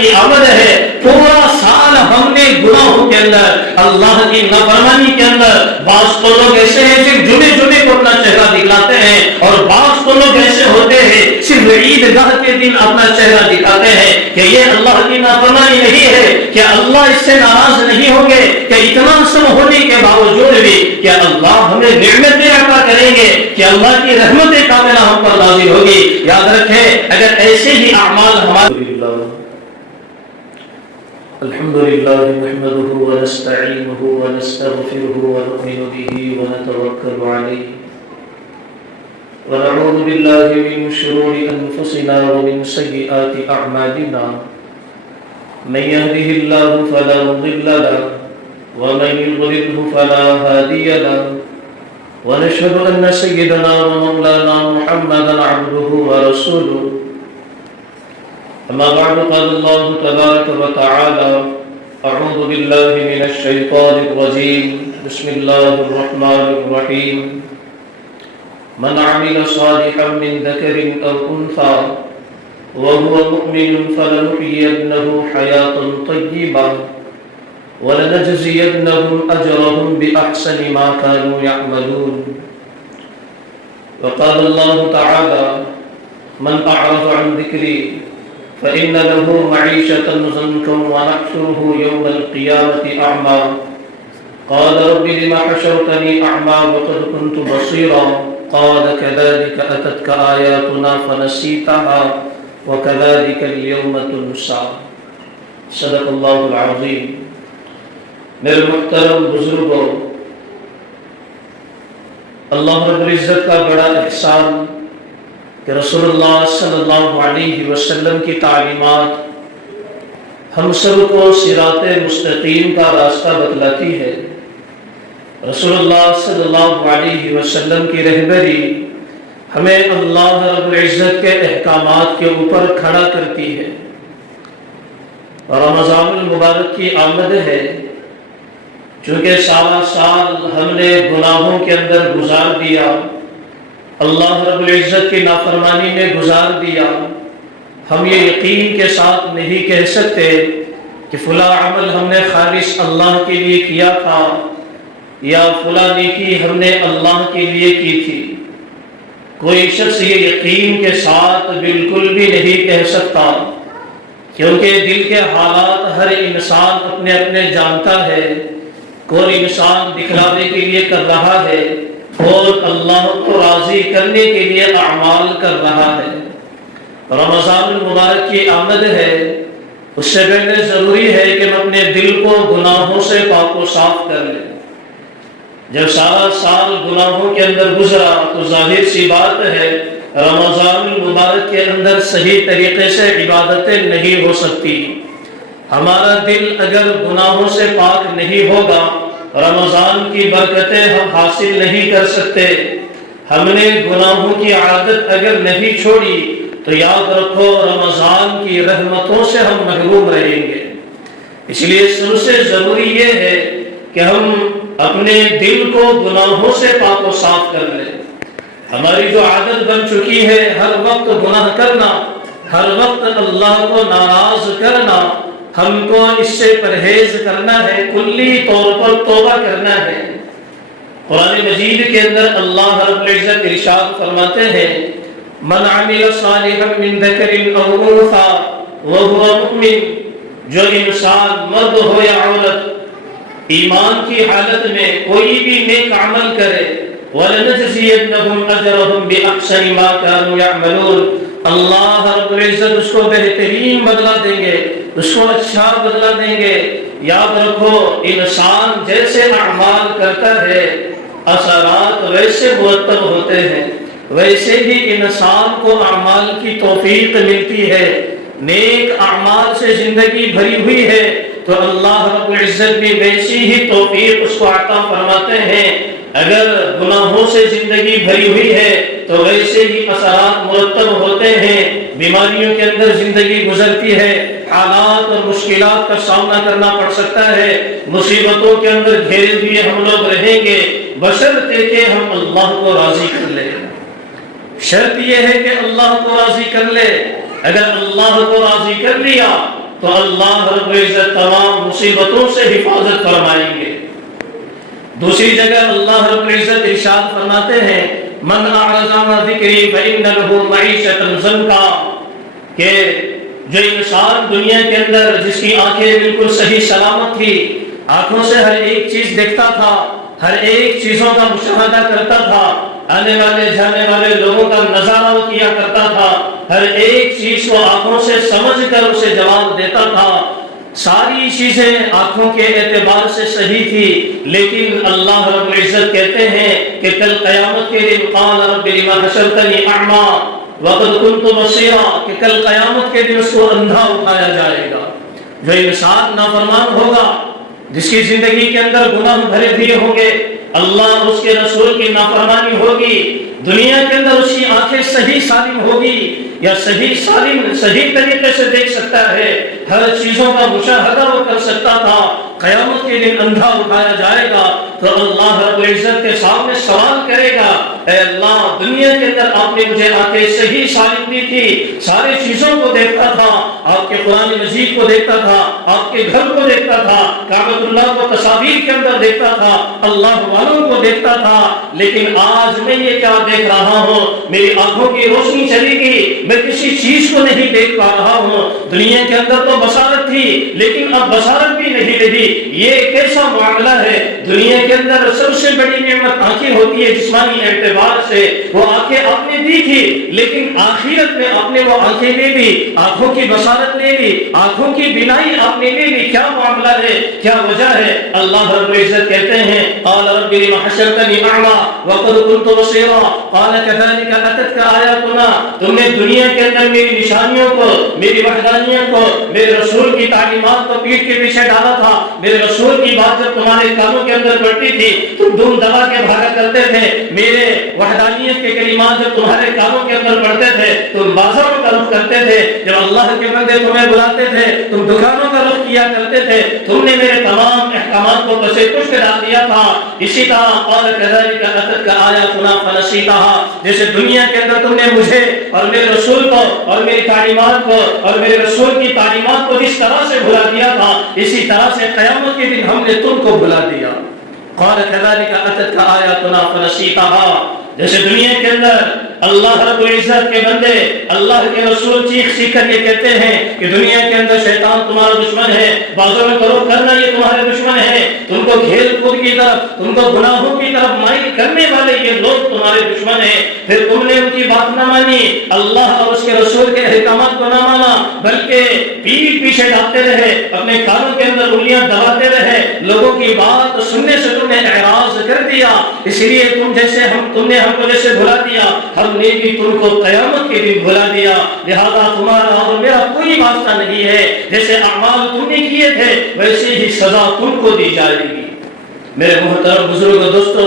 کی آمد ہے، پورا سال ہم نے گناہوں کے اندر، اللہ کی نافرمانی کے اندر، بعض تو لوگ ایسے ہیں صرف جمعے جمعے کو اپنا چہرہ دکھلاتے ہیں، اور بعض تو لوگ ایسے ہوتے ہیں صرف عیدگاہ کے دن اپنا چہرہ دکھاتے ہیں کہ یہ اللہ کی نافرمانی نہیں ہے، کہ اللہ اس سے ناراض نہیں ہوں گے، کہ اتنا سب ہونے کے باوجود بھی کہ اللہ ہمیں نعمتیں عطا کریں گے، کہ اللہ کی رحمت کاملہ ہم پر نازل ہوگی۔ یاد رکھیں اگر ایسے ہی اعمال ہمارے الحمدللہ نحمده ونستعینه ونستغفره ونؤمن به ونتوکل علیہ ونعوذ باللہ من شرور انفسنا ومن سیئات اعمالنا من يهده الله فلا مضل له ومن يضلله فلا هادي له ونشهد ان سيدنا ومولانا محمدا عبده ورسوله اما بعد قال الله تبارك وتعالى اعوذ بالله من الشيطان الرجيم بسم الله الرحمن الرحيم من عمل صالحا من ذكر او انثى وهو مؤمن فلنحيينه حياة طيبة ولنجزينهم اجرهم باحسن ما كانوا يعملون وقال الله تعالى من اعرض عن ذكري فإن له معيشة ضنكا ونحشره يوم القيامة أعمى قال رب لم حشرتني أعمى وقد كنت بصيرا قال كذلك أتتك آياتنا فنسيتها وكذلك اليوم تنسى صدق الله العظيم۔ میرے محترم بزرگوں، اللہ رب العزت کا بڑا احسان کہ رسول اللہ صلی اللہ علیہ وسلم کی تعلیمات ہم سب کو صراط مستقیم کا راستہ بتلاتی ہے۔ رسول اللہ صلی اللہ علیہ وسلم کی رہبری ہمیں اللہ رب العزت کے احکامات کے اوپر کھڑا کرتی ہے۔ رمضان المبارک کی آمد ہے، چونکہ سارا سال ہم نے گناہوں کے اندر گزار دیا، اللہ رب العزت کی نافرمانی میں گزار دیا، ہم یہ یقین کے ساتھ نہیں کہہ سکتے کہ فلاں عمل ہم نے خالص اللہ کے لیے کیا تھا یا فلاں نیکی ہم نے اللہ کے لیے کی تھی۔ کوئی شخص یہ یقین کے ساتھ بالکل بھی نہیں کہہ سکتا، کیونکہ دل کے حالات ہر انسان اپنے اپنے جانتا ہے۔ کوئی انسان دکھلانے کے لیے کر رہا ہے اور اللہ کو راضی کرنے کے لیے اعمال کر رہا ہے۔ رمضان المبارک کی آمد ہے، اس سے پہلے ضروری ہے کہ ہم اپنے دل کو گناہوں سے پاک و صاف کر لیں۔ جب سارا سال گناہوں کے اندر گزرا تو ظاہر سی بات ہے رمضان المبارک کے اندر صحیح طریقے سے عبادتیں نہیں ہو سکتی۔ ہمارا دل اگر گناہوں سے پاک نہیں ہوگا، رمضان کی برکتیں ہم حاصل نہیں کر سکتے۔ ہم نے گناہوں کی عادت اگر نہیں چھوڑی تو یاد رکھو رمضان کی رحمتوں سے ہم محروم رہیں گے۔ اس لیے سب سے ضروری یہ ہے کہ ہم اپنے دل کو گناہوں سے پاک و صاف کر لیں۔ ہماری جو عادت بن چکی ہے ہر وقت گناہ کرنا، ہر وقت اللہ کو ناراض کرنا، ہم کو اس سے پرہیز کرنا ہے، کلی طور پر توبہ کرنا ہے۔ قرآن مجید کے اندر اللہ رب العزت ارشاد فرماتے ہیں من عمل صالحا من ذکر او انثى وهو مؤمن، جو انسان مرد ہو یا عورت ایمان کی حالت میں کوئی بھی نیک عمل کرے، وَلَنَجْزِيَنَّهُمْ أَجْرَهُمْ بِأَحْسَنِ مَا كَانُوا يَعْمَلُونَ، اللہ رب العزت اس کو بہترین بدلہ دیں گے، اس کو اچھا بدلہ دیں گے۔ یاد رکھو انسان جیسے اعمال کرتا ہے اثرات ویسے مرتب ہوتے ہیں، ویسے ہی انسان کو اعمال کی توفیق ملتی ہے۔ نیک اعمال سے زندگی بھری ہوئی ہے تو اللہ رب العزت بھی ویسی ہی توفیق اس کو عطا فرماتے ہیں۔ اگر گناہوں سے زندگی بھری ہوئی ہے تو ویسے ہی اثرات مرتب ہوتے ہیں، بیماریوں کے اندر زندگی گزرتی ہے، حالات اور مشکلات کا سامنا کرنا پڑ سکتا ہے، مصیبتوں کے اندر گھیرے ہوئے ہم لوگ رہیں گے، بشرطے کہ ہم اللہ کو راضی کر لیں۔ شرط یہ ہے کہ اللہ کو راضی کر لے۔ اگر اللہ کو راضی کر لیا تو اللہ رب العزت تمام مصیبتوں سے حفاظت فرمائیں گے۔ دوسری جگہ اللہ رب العزت ارشاد فرماتے ہیں من اعرض عن ذکری فإن له معیشۃ ضنکا، کہ جو انسان دنیا کے اندر جس کی آنکھیں بالکل صحیح سلامت تھی، آنکھوں سے ہر ایک چیز دیکھتا تھا، ہر ایک چیزوں کا مشاہدہ کرتا تھا، آنے والے جانے والے لوگوں کا نظارہ کیا کرتا تھا، ہر ایک چیز کو آنکھوں سے سمجھ کر اسے جواب دیتا تھا، ساری چیزیں آنکھوں کے اعتبار سے صحیح تھی، لیکن اللہ رب العزت کہتے ہیں کہ کل قیامت کے دن قال رب لما حشرتنی اعمی وقد كنت بصیرا، کہ کل قیامت کے دن اس کو اندھا اٹھایا جائے گا۔ جو انسان نافرمان ہوگا، جس کی زندگی کے اندر گناہ بھرے ہوئے ہوں گے، اللہ اس کے رسول کی نافرمانی ہوگی، دنیا کے اندر اس کی آنکھیں صحیح سالم ہوگی یا صحیح طریقے سے دیکھ سکتا ہے، ہر چیزوں کا مشاہدہ وہ کر سکتا تھا، قیامت کے دن اندھا اٹھایا جائے گا تو اللہ رب العزت کے سامنے سوال کرے گا، اے اللہ دنیا کے اندر آپ نے مجھے آنکھیں صحیح سالم دی تھی، ساری چیزوں کو دیکھتا تھا، آپ کے قرآن مجید کو دیکھتا تھا، آپ کے گھر کو دیکھتا تھا، کعبۃ اللہ کو تصاویر کے اندر دیکھتا تھا، اللہ والوں کو دیکھتا تھا، لیکن آج میں یہ کیا دیکھ رہا ہوں، میری آنکھوں کی روشنی چلی گئی، میں کسی چیز کو نہیں دیکھ پا رہا ہوں، دنیا کے اندر تو بصارت تھی لیکن اب بصارت بھی نہیں رہی، یہ کیسا معاملہ ہے؟ دنیا کے اندر سب سے بڑی نعمت آنکھیں ہوتی ہے، جسمانی اعتبار سے وہ آنکھیں آپ نے دی تھی، لیکن آخرت میں آپ نے وہ آنکھیں لے لی، آنکھوں کی بصارت لے لی، آنکھوں کی بینائی آپ نے لے لی، کیا معاملہ ہے، کیا وجہ ہے؟ اللہ رب العزت کہتے ہیں قال رب لم حشرتنی اعمی وقد كنت بصیرا قال كذلك اتتك آیاتنا، تم نے دنیا کے اندر میری نشانیوں کو، میری وحدانیت کو، میرے رسول کی تعلیمات کو پیٹھ کے پیچھے ڈالا تھا، میرے رسول کی بات جب تمہارے کانوں کے اندر پڑتی تھی تم دم دبا کے بھاگا کرتے تھے، میرے وحدانیت کے کلمات جب تمہارے کانوں کے اندر پڑتے تھے تم بازاروں کا رخ کرتے تھے، جب اللہ کے بندے تمہیں بلاتے تھے تم دکانوں کا رخ کیا کرتے تھے، تم نے میرے تمام احکامات کو پسے پش ڈال دیا تھا۔ اسی طرح قال كذلك اتتك آیاتنا فنسیتها، جیسے دنیا کے اندر تم نے مجھے اور میرے رسول کو اور میری تعلیمات کو اور میرے رسول کی تعلیمات کو جس طرح سے بھلا دیا تھا، اسی طرح سے قیامت کے دن ہم نے تم کو بھلا دیا۔ قال كذلك اتتك آیاتنا فنسیتها، جیسے دنیا کے اندر اللہ رب العزت کے بندے اللہ کے رسول چیخ چیخ کر یہ کہتے ہیں کہ دنیا کے اندر شیطان تمہارا دشمن ہے، بازوں میں کرو کرنا یہ تمہارے دشمن ہے، تم کو کھیل کود کی طرف، تم کو گناہوں کی طرف مائل کرنے والے یہ لوگ تمہارے دشمن ہیں، پھر تم نے ان کی بات نہ مانی، اللہ اور اس کے رسول کے احکامات کو نہ مانا، بلکہ پیٹ پیچھے ڈالتے رہے، اپنے کانوں کے اندر انگلیاں دباتے رہے، لوگوں کی بات سننے سے تم نے اعراض کر دیا، اس لیے تم نے ہم کو جیسے بھلا دیا ہم نے بھی تم کو قیامت کے دن بھلا دیا، لہذا تمہارا اور میرا کوئی واسطہ نہیں ہے، جیسے اعمال تم نے کیے تھے ویسے ہی سزا تم کو دی جائے گی۔ میرے محترم بزرگ و دوستو،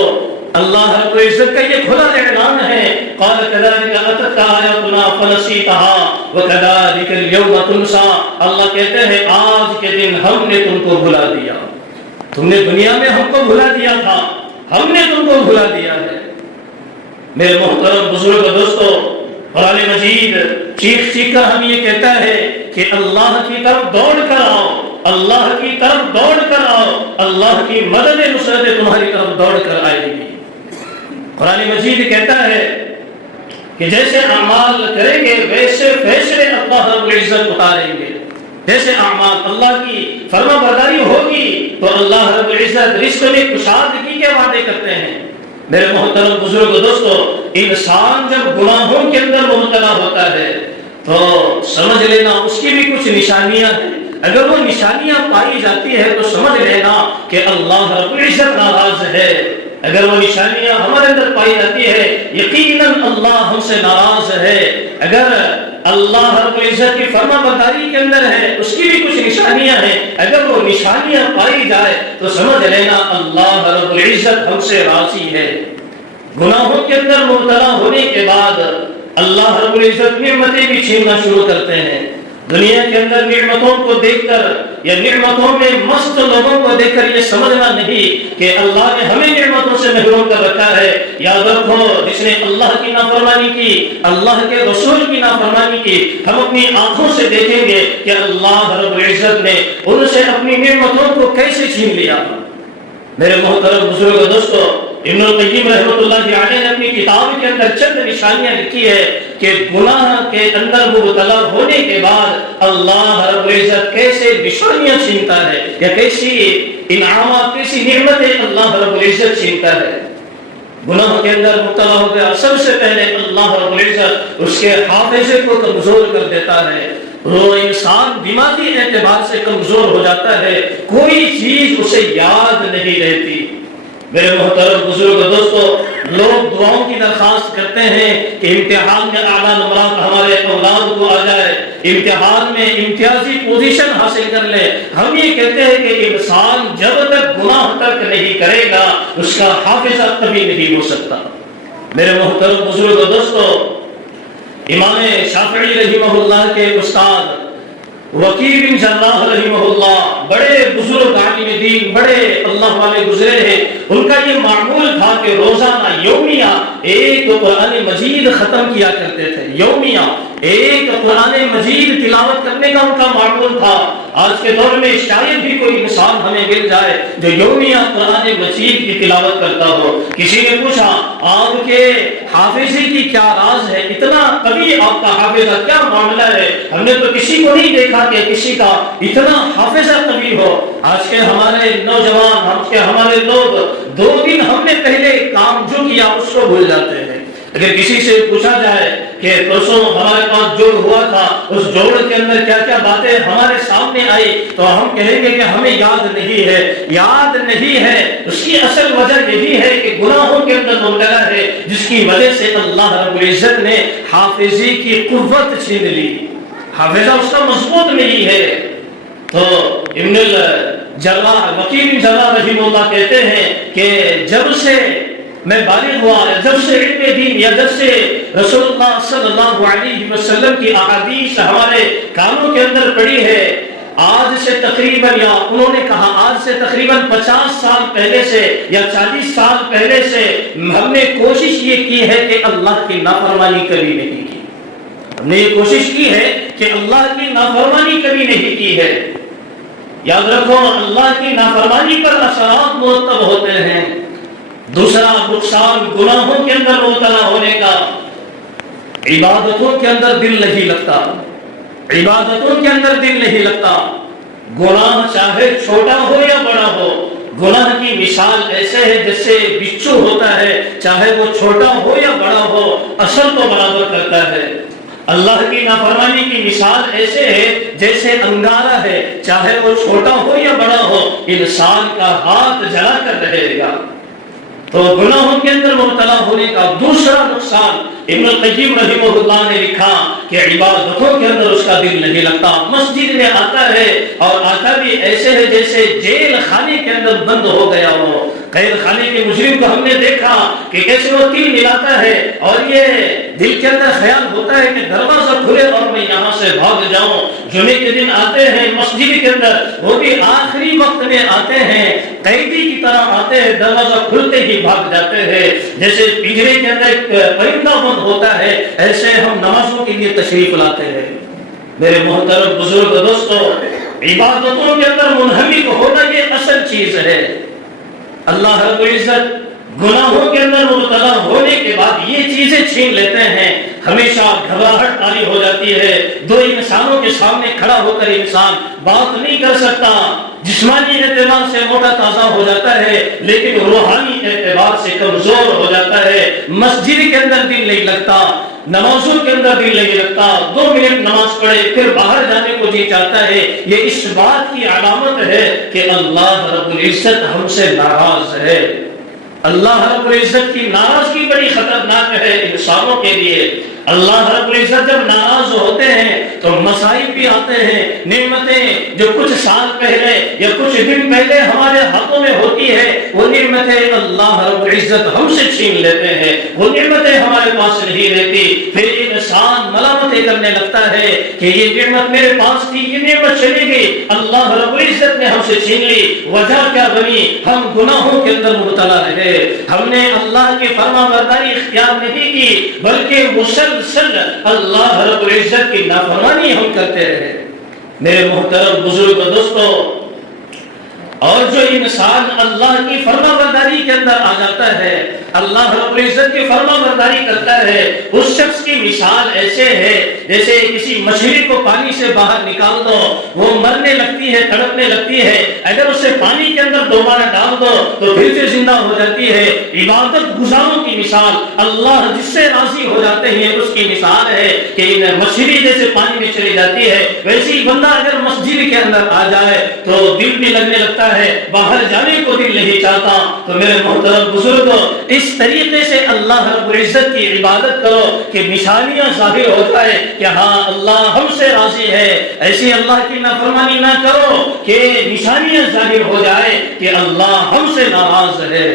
اللہ رب العزت کا یہ کھلا اعلان ہے قال كذلك اتتك آیاتنا فنسیتها وكذلك اليوم تنسى، اللہ کہتے ہیں آج کے دن ہم نے تم کو بھلا دیا، تم نے دنیا میں ہم کو بھلا دیا تھا، ہم نے تم کو بھلا دیا ہے۔ میرے محترم بزرگ دوستو، قرآن مجید چیخ چیخ کر ہم یہ کہتا ہے کہ اللہ کی طرف دوڑ کر آؤ، اللہ کی طرف دوڑ کر آؤ، اللہ کی مدد نصرت تمہاری طرف دوڑ کر آئے گی۔ قرآن مجید کہتا ہے کہ جیسے اعمال کریں گے ویسے فیصلے اللہ رب العزت اتاریں گے، جیسے اعمال اللہ کی فرما برداری ہوگی تو اللہ رب العزت رزق میں کشادگی کے وعدے کرتے ہیں۔ میرے محترم بزرگ دوستو، انسان جب گناہوں کے اندر مبتلا ہوتا ہے تو سمجھ لینا اس کی بھی کچھ نشانیاں ہیں، اگر وہ نشانیاں پائی جاتی ہے تو سمجھ لینا کہ اللہ رب العزت ناراض ہے، اگر وہ نشانیاں ہمارے اندر پائی جاتی ہے یقیناً اللہ ہم سے ناراض ہے، اگر اللہ رب العزت کی فرما برداری کے اندر ہے اس کی بھی کچھ نشانیاں ہیں، اگر وہ نشانیاں پائی جائے تو سمجھ لینا اللہ رب العزت ہم سے راضی ہے۔ گناہوں کے اندر مبتلا ہونے کے بعد اللہ رب العزت نعمتیں بھی چھیننا شروع کرتے ہیں، دنیا کے اندر نعمتوں کو دیکھ کر یا نعمتوں میں مست لوگوں کو دیکھ کر یہ سمجھنا نہیں کہ اللہ نے ہمیں نعمتوں سے محروم کر رکھا ہے۔ یاد رکھو جس نے اللہ کی نافرمانی کی، اللہ کے رسول کی نافرمانی کی، ہم اپنی آنکھوں سے دیکھیں گے کہ اللہ رب العزت نے ان سے اپنی نعمتوں کو کیسے چھین لیا۔ میرے محترم بزرگ دوستو، ابن القیم رحمۃ اللہ علیہ نے اپنی کتاب کے اندر چند نشانیاں لکھی ہے کہ گناہ کے اندر مبتلا ہونے کے بعد اللہ رب العزت کیسے نشانیاں چھینتا ہے، یا کیسی انعامات، کیسی نعمتیں اللہ رب العزت چھینتا ہے۔ گناہ کے اندر مبتلا ہو گیا، سب سے پہلے اللہ رب العزت اس کے حافظے کو کمزور کر دیتا ہے۔ وہ انسان دماغی اعتبار سے کمزور ہو جاتا ہے، کوئی چیز اسے یاد نہیں رہتی۔ میرے محترم بزرگ دوستو، لوگ دعاؤں کی درخواست کرتے ہیں کہ امتحان میں اعلیٰ نمبرات ہمارے اولاد کو آ جائے، امتحان میں امتیازی پوزیشن حاصل کر لے۔ ہم یہ کہتے ہیں کہ انسان جب تک گناہ ترک نہیں کرے گا اس کا حافظہ کبھی نہیں ہو سکتا۔ میرے محترم بزرگ دوستو، امام شافعی رحمہ اللہ کے استاد وکیع بن جراح رحمہ اللہ بڑے بزرگ عالم دین، بڑے اللہ والے گزرے ہیں۔ ان کا یہ معمول تھا کہ روزانہ یومیہ ایک قرآن مجید ختم کیا کرتے تھے، یومیہ ایک قرآن مجید تلاوت کرنے کا ان کا معمول تھا۔ آج کے دور میں شاید بھی کوئی انسان ہمیں مل جائے جو یومیہ قرآن مجید کی تلاوت کرتا ہو۔ کسی نے پوچھا آپ کے حافظے کی کیا راز ہے، اتنا قوی آپ کا حافظہ کیا معاملہ ہے؟ ہم نے تو کسی کو نہیں دیکھا کہ کسی کا اتنا حافظہ قوی ہو۔ آج کے ہمارے نوجوان، ہمارے لوگ 2 دن ہم نے پہلے کام جو کیا اس کو بھول جاتے ہیں۔ اگر کسی سے پوچھا جائے کہ پرسوں ہمارے پاس جوڑ ہوا تھا، اس جوڑ کے اندر کیا کیا باتیں ہمارے سامنے آئی، تو ہم کہیں گے کہ ہمیں یاد نہیں ہے۔ یاد نہیں ہے، اس کی اصل وجہ یہی ہے کہ گناہوں کے اندر مبتلا ہے، جس کی وجہ سے اللہ رب العزت نے حافظے کی قوت چھین لی، حافظہ اس کا مضبوط نہیں ہے۔ تو ابن الجراح وکیع بن جراح رحمہ اللہ کہتے ہیں کہ جب سے میں بالغ ہوا، جب سے علم دین، یا جب سے رسول اللہ صلی اللہ علیہ وسلم کی احادیث ہمارے کانوں کے اندر پڑی ہے، آج سے تقریباً، یا انہوں نے کہا آج سے تقریباً 50 سال پہلے سے یا 40 سال پہلے سے ہم نے کوشش یہ کی ہے کہ اللہ کی نافرمانی کبھی نہیں کی۔ ہم نے یہ کوشش کی ہے کہ اللہ کی نافرمانی کبھی نہیں کی ہے۔ یاد رکھو اللہ کی نافرمانی پر اثرات مرتب ہوتے ہیں۔ دوسرا نقصان گناہوں کے اندر مبتلا ہونے کا، عبادتوں کے اندر دل نہیں لگتا، عبادتوں کے اندر دل نہیں لگتا۔ گناہ چاہے چھوٹا ہو یا بڑا ہو، گناہ کی مثال ایسے ہے جیسے بچھو ہوتا ہے، چاہے وہ چھوٹا ہو یا بڑا ہو اثر تو برابر کرتا ہے۔ اللہ کی نافرمانی کی مثال ایسے ہے جیسے انگارہ ہے، چاہے وہ چھوٹا ہو یا بڑا ہو انسان کا ہاتھ جلا کر رہے گا۔ تو گناہوں کے اندر مبتلا ہونے کا دوسرا نقصان ابن القیم رحمہ اللہ نے لکھا کہ عبادتوں کے اندر اس کا دل نہیں لگتا۔ مسجد میں آتا ہے اور آتا بھی ایسے ہے جیسے جیل خانے کے اندر بند ہو گیا ہو۔ قید خانے کے مجرم کو ہم نے دیکھا کہ کیسے وہ تیر ملاتا ہے اور یہ دل کے اندر خیال ہوتا ہے کہ دروازہ کھلے اور میں یہاں سے بھاگ جاؤں۔ جمعے کے دن آتے ہیں مسجد کے اندر، وہ بھی آخری وقت میں آتے ہیں، قیدی کی طرح آتے ہیں، دروازہ کھلتے ہی بھاگ جاتے ہیں۔ جیسے پنجرے کے اندر ایک پرندہ بند ہوتا ہے، ایسے ہم نمازوں کے لیے تشریف لاتے ہیں۔ میرے محترم بزرگ دوستو، عبادتوں کے اندر منہمک ہونا یہ اصل چیز ہے۔ اللہ رب العزت گناہوں کے اندر مبتلا ہونے کے بعد یہ چیزیں چھین لیتے ہیں، ہمیشہ گھبراہٹ طاری ہو جاتی ہے۔ 2 انسانوں کے سامنے کھڑا ہو کر انسان بات نہیں کر سکتا، جسمانی اعتبار سے موٹا تازہ ہو جاتا ہے لیکن روحانی اعتبار سے کمزور ہو جاتا ہے۔ مسجد کے اندر دل نہیں لگتا، نمازوں کے اندر دل نہیں لگتا، 2 منٹ نماز پڑھے پھر باہر جانے کو جی چاہتا ہے۔ یہ اس بات کی علامت ہے کہ اللہ رب العزت ہم سے ناراض ہے۔ اللہ رب العزت کی ناراضگی بڑی خطرناک ہے انسانوں کے لیے۔ اللہ رب العزت جب ناراض ہوتے ہیں تو مصائب بھی بھی آتے ہیں، نعمتیں جو کچھ سال پہلے یا کچھ دن پہلے ہمارے ہاتھوں میں ہوتی ہے، وہ نعمتیں اللہ رب العزت ہم سے چھین لیتے ہیں، وہ نعمتیں ہمارے پاس نہیں رہتی، پھر انسان ملامتیں کرنے لگتا ہے کہ یہ نعمت میرے پاس تھی، یہ نعمت چلی گئی، اللہ رب العزت نے ہم سے چھین لی۔ وجہ کیا بنی؟ ہم گناہوں کے اندر مبتلا رہے، ہم نے اللہ کی فرما برداری اختیار نہیں کی، بلکہ مسلسل اللہ رب العزت کی نافرمانی ہم کرتے رہے۔ میرے محترم بزرگ دوستو، اور جو انسان اللہ کی فرما برداری کے اندر آ جاتا ہے، اللہ رب العزت کی فرما برداری کرتا ہے، اس شخص کی مثال ایسے ہے جیسے کسی مچھلی کو پانی سے باہر نکال دو، وہ مرنے لگتی ہے، تڑپنے لگتی ہے، اگر اسے پانی کے اندر دوبارہ ڈال دو تو پھر سے زندہ ہو جاتی ہے۔ عبادت گزاروں کی مثال، اللہ جس سے راضی ہو جاتے ہیں اس کی مثال ہے کہ مچھلی جیسے پانی میں چلی جاتی ہے، ویسے ہی بندہ اگر مسجد کے اندر آ جائے تو دل بھی لگنے لگتا ہے، باہر جانے کو دل نہیں چاہتا۔ تو میرے محترم بزرگوں، اس طریقے سے اللہ رب العزت کی عبادت کرو کہ نشانیاں ظاہر ہو جائے کہ ہاں اللہ ہم سے راضی ہے۔ ایسی اللہ کی نافرمانی نہ کرو کہ نشانیاں ظاہر ہو جائے کہ اللہ ہم سے ناراض ہے۔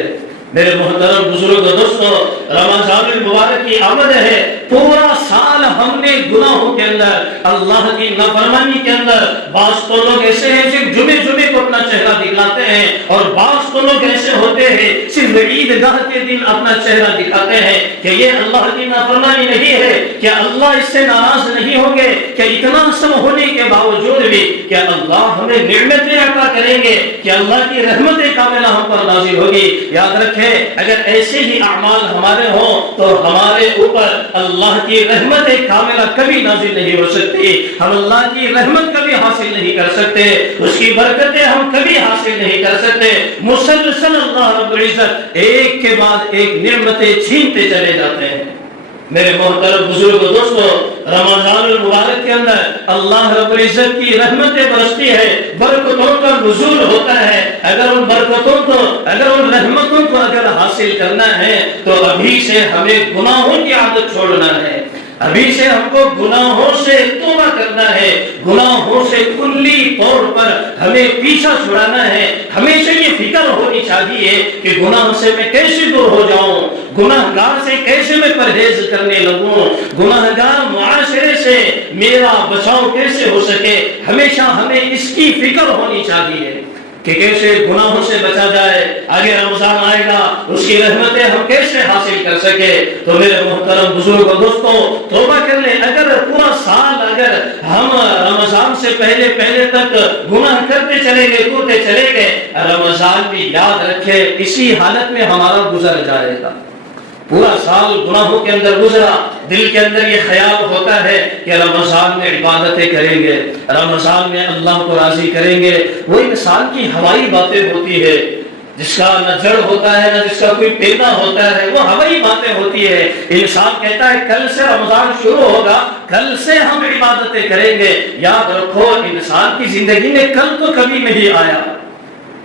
میرے محترم بزرگ دوستو، رمضان المبارک کی آمد ہے، پورا سال ہم نے گناہوں کے اندر، اللہ کی نافرمانی کے اندر، بعض تو لوگ ایسے ہیں صرف جمعے کو اپنا چہرہ دکھاتے ہیں، اور بعض تو لوگ ایسے ہوتے ہیں صرف عیدگاہ کے دن اپنا چہرہ دکھاتے ہیں کہ یہ اللہ کی نافرمانی نہیں ہے، کہ اللہ اس سے ناراض نہیں ہوں گے، کہ اتنا سب ہونے کے باوجود بھی کہ اللہ ہمیں نعمتیں عطا کریں گے، کہ اللہ کی رحمت کاملہ ہم پر نازل ہوگی۔ یاد رکھیں، اگر ایسے ہی اعمال ہمارے ہوں تو ہمارے اوپر اللہ کی رحمت کاملہ کبھی نازل نہیں ہو سکتی، ہم اللہ کی رحمت کبھی حاصل نہیں کر سکتے، اس کی برکتیں ہم کبھی حاصل نہیں کر سکتے۔ مسلسل اللہ رب العزت ایک کے بعد ایک نعمتیں چھینتے چلے جاتے ہیں۔ میرے محترم بزرگ دوستو، رمضان المبارک کے اندر اللہ رب العزت کی رحمتیں برستی ہے، برکتوں کا نزول ہوتا ہے۔ اگر ان برکتوں کو، اگر ان رحمتوں کو اگر حاصل کرنا ہے تو ابھی سے ہمیں گناہوں کی عادت چھوڑنا ہے، ابھی سے ہم کو گناہوں سے توبہ کرنا ہے، گناہوں سے کلی طور پر ہمیں پیچھا چھڑانا ہے۔ ہمیشہ یہ فکر ہونی چاہیے کہ گناہ سے میں کیسے دور ہو جاؤں، گناہگار سے کیسے میں پرہیز کرنے لگوں، گناہگار معاشرے سے میرا بچاؤ کیسے ہو سکے۔ ہمیشہ ہمیں اس کی فکر ہونی چاہیے کہ کیسے گناہوں سے بچا جائے، آگے رمضان آئے گا، اس کی رحمتیں ہم کیسے حاصل کر سکے۔ تو میرے محترم بزرگ دوستوں، توبہ کر لیں۔ اگر پورا سال اگر ہم رمضان سے پہلے تک گناہ کرتے چلے گئے، کرتے چلے گئے، رمضان بھی یاد رکھے اسی حالت میں ہمارا گزر جائے گا۔ پورا سال گناہوں کے اندر گزرا، دل کے اندر یہ خیال ہوتا ہے کہ رمضان میں عبادتیں کریں گے، رمضان میں اللہ کو راضی کریں گے۔ وہ انسان کی ہوائی باتیں ہوتی ہے، جس کا نہ جڑ ہوتا ہے نہ جس کا کوئی پیدا ہوتا ہے، وہ ہوائی باتیں ہوتی ہے۔ انسان کہتا ہے کل سے رمضان شروع ہوگا، کل سے ہم عبادتیں کریں گے۔ یاد رکھو، انسان کی زندگی میں کل تو کبھی نہیں آیا،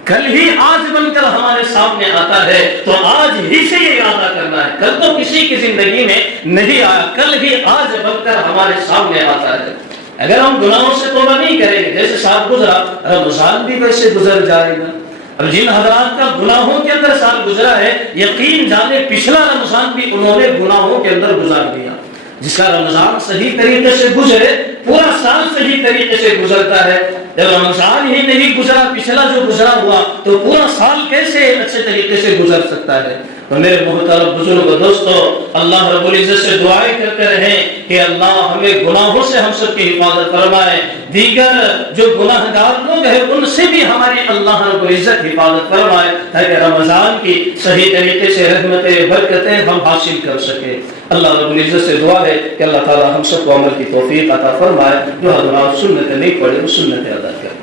کل ہی آج بن کر ہمارے سامنے آتا ہے، تو آج ہی سے یہ ارادہ کرنا ہے۔ کل تو کسی کی زندگی میں نہیں آیا، کل ہی آج بن کر ہمارے سامنے آتا ہے۔ اگر ہم گناہوں سے توبہ نہیں کریں گے، جیسے سال گزرا، رمضان بھی ویسے گزر جائے گا۔ اب جن حضرات کا گناہوں کے اندر سال گزرا ہے، یقین جانے پچھلا رمضان بھی انہوں نے گناہوں کے اندر گزار دیا۔ جس کا رمضان صحیح طریقے سے گزرے، پورا سال صحیح طریقے سے گزرتا ہے۔ جب رمضان ہی نہیں گزرا، پچھلا جو گزرا ہوا، تو پورا سال کیسے اچھے طریقے سے گزر سکتا ہے۔ تو میرے محترم بزرگ دوستو، اللہ رب العزت سے دعائیں کرتے رہیں کہ اللہ ہمیں گناہوں سے ہم سب کی حفاظت فرمائے، دیگر جو گناہگار لوگ ہیں ان سے بھی ہماری اللہ رب العزت حفاظت فرمائے، تاکہ رمضان کی صحیح طریقے سے رحمتیں برکتیں ہم حاصل کر سکیں۔ اللہ رب العزت سے دعا ہے کہ اللہ تعالی ہم سب کو عمل کی توفیق عطا فرمائے، جو حضرات سنت نہیں پڑھے وہ سنت ادا کریں۔